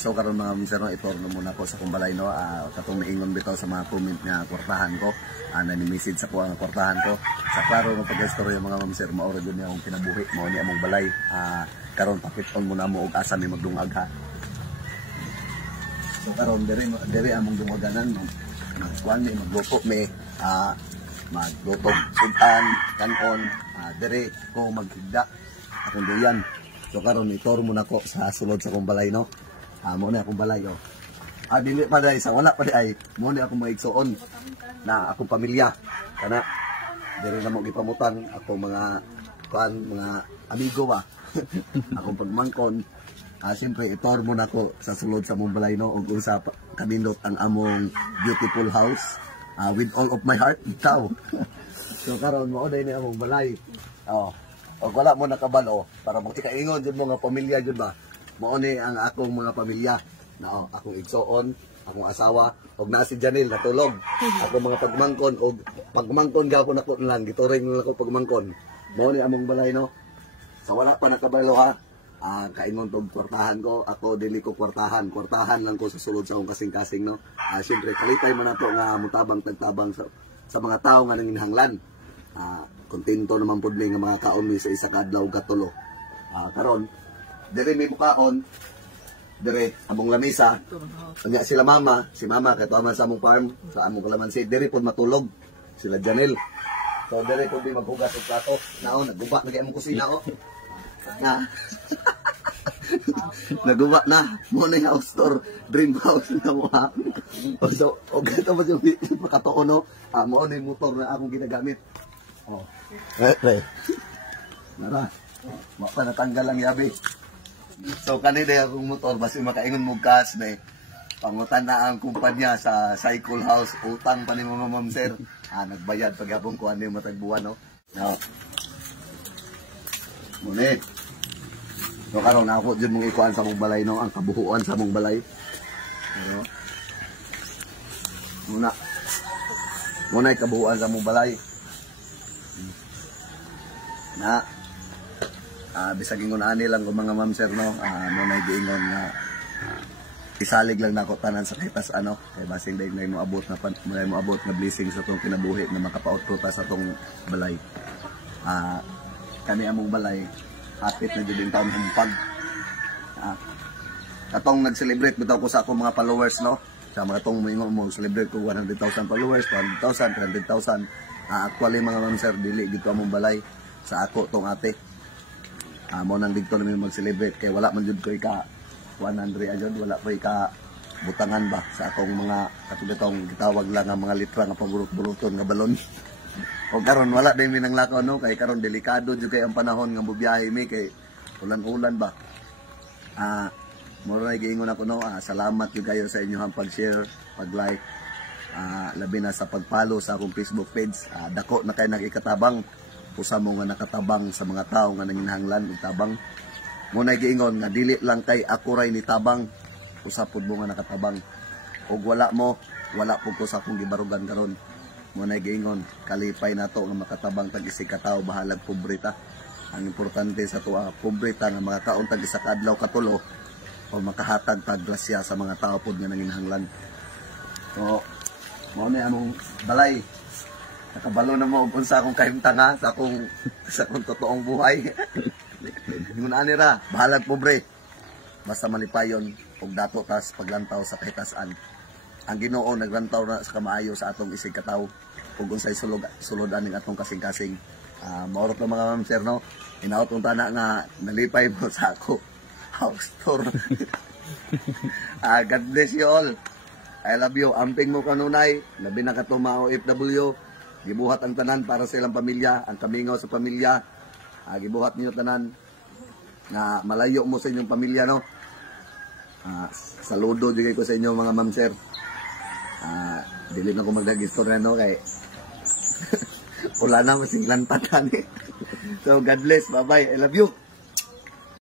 So karon mga ma'am sir no, itorno muna ko sa kumbalay no. Katong naingon bitaw sa mga comment nga kwartahan ko. Nani-message sa ko ang kwartahan ko. Sa klaro nga pag-istorya mga ma'am sir, maura gyud niya akong kinabuhi, mao ni among balay. Karon pakiton muna mo og asa mi magdungag ha. So karon diri among dungaganan no. Magkuan mi magluto mi magluto sudan kanon diri ko maghigda akong duyan. So karon itor mo na ko sa sulod sa akong balay no. Mo na akong balay oh. Dili pa dai sa wala pa dai mo na akong maigsuon na akong pamilya kana diri na mo gipamutang ako mga kuan mga amigo ba. Akong pagmangkon siyempre itor mo na ko sa sulod sa mong balay no ug usa kanindot ang among beautiful house with all of my heart itaw. So karon mo day ni among balay og wala mo nakabalo para magtikaingon jud mo nga pamilya jud ba mao ni ang akong mga pamilya na akong igsoon akong asawa og na si Janelle natulog ako mga pagmangkon og pagmangkon gapon ako lang gituring ako pagmangkon mao ni among balay no sa wala pa nakabalo ha. Kaingon tong kwartahan ko, ako dili ko kwartahan lang ko sa sulod sa akong kasing-kasing no. Siyempre kalitay mo na to nga mutabang tagtabang sa mga tao nga nanginhanglan. Kontento naman pud mi nga mga kaon mi sa isa ka adlaw katulo. Karon diri mi mukaon diri among lamisa. Kanya sila mama, si mama kay tuman sa among farm, sa among kalamansi diri pud matulog sila Janelle. So diri pud mi maghugas og plato. Naon nagguba na gyud among kusina oh. Naguba na mo na house tour dream house na mo ha. So og ito ba yung makatuon no mo na yung motor na akong ginagamit nara mapa natanggal lang yabi. So kanina akong motor basi makaingon mo gas na pangutan na ang kumpanya sa cycle house utang pa ni mga ma'am sir nagbayad paghapon ko ano yung matagbuwan no Munit. So karon ako jud mong ikuan sa mong balay no, ang kabuhuan sa mong balay. Ano? Muna kabuhuan sa mong balay. Na bisag ingon ani lang ko mga ma'am sir no, muna giingon na isalig lang nako tanan sa kitas ano, kay basing day mo abot na blessing sa tong kinabuhi na makapaot ta sa tong balay. Kami among balay hapit na jud taon humpag. Katong nag-celebrate bitaw ko sa akong mga followers no. Sa mga tong mo celebrate ko 100,000 followers, 200,000, 300,000. Actually mga ma'am sir dili gito among balay sa ako tong ate. Mo nang dito namin mag-celebrate kay wala man jud ko ika 100 ajud, wala pa ika butangan ba sa akong mga katulitong gitawag lang nga mga litra nga paburot-buroton nga balon. O karon wala din mi nang lakaw no kay karon delikado jud kay ang panahon nga mobiyahe mi kay ulan-ulan ba. Mura giingon ako no, salamat jud kayo sa inyong pag-share, pag-like, labi na sa pag-follow sa akong Facebook page. Dako na kay nagikatabang usa mo nga nakatabang sa mga tao nga nanginhanglan og tabang. Muna giingon nga dili lang kay ako ray ni tabang, usa pud mo nga nakatabang. Og wala pud ko sa akong gibarugan karon. Muna giingon kalipay nato nga makatabang tag isig ka tawo bahalag pobreta. Ang importante sa tuwa pobreta nga mga kaon tag isa ka adlaw katulo o makahatag tag grasya sa mga tao pud nga nanginhanglan. So mao ni among balay. Nakabalo na mo kung sa akong kahimtanga sa akong totoong buhay. Ngun ani ra bahalag pobre. Basta malipayon og dato tas paglantaw sa kahitasan. Ang Ginoo naglantaw na sa kamaayo sa atong isig ka tawo ug unsay sulod aning atong kasing-kasing. Maorot na mga ma'am sir no. Inaot unta na nga nalipay mo sa ako house tour. God bless you all. I love you. Amping mo kanunay, labi na katong mga OFW. Gibuhat ang tanan para sa ilang pamilya, ang kamingaw sa pamilya. Gibuhat niyo tanan na malayo mo sa inyong pamilya no. Saludo digay ko sa inyo mga ma'am sir. Dili na ko magdagistorya no kay wala na masing lantatan. So God bless, bye bye, I love you.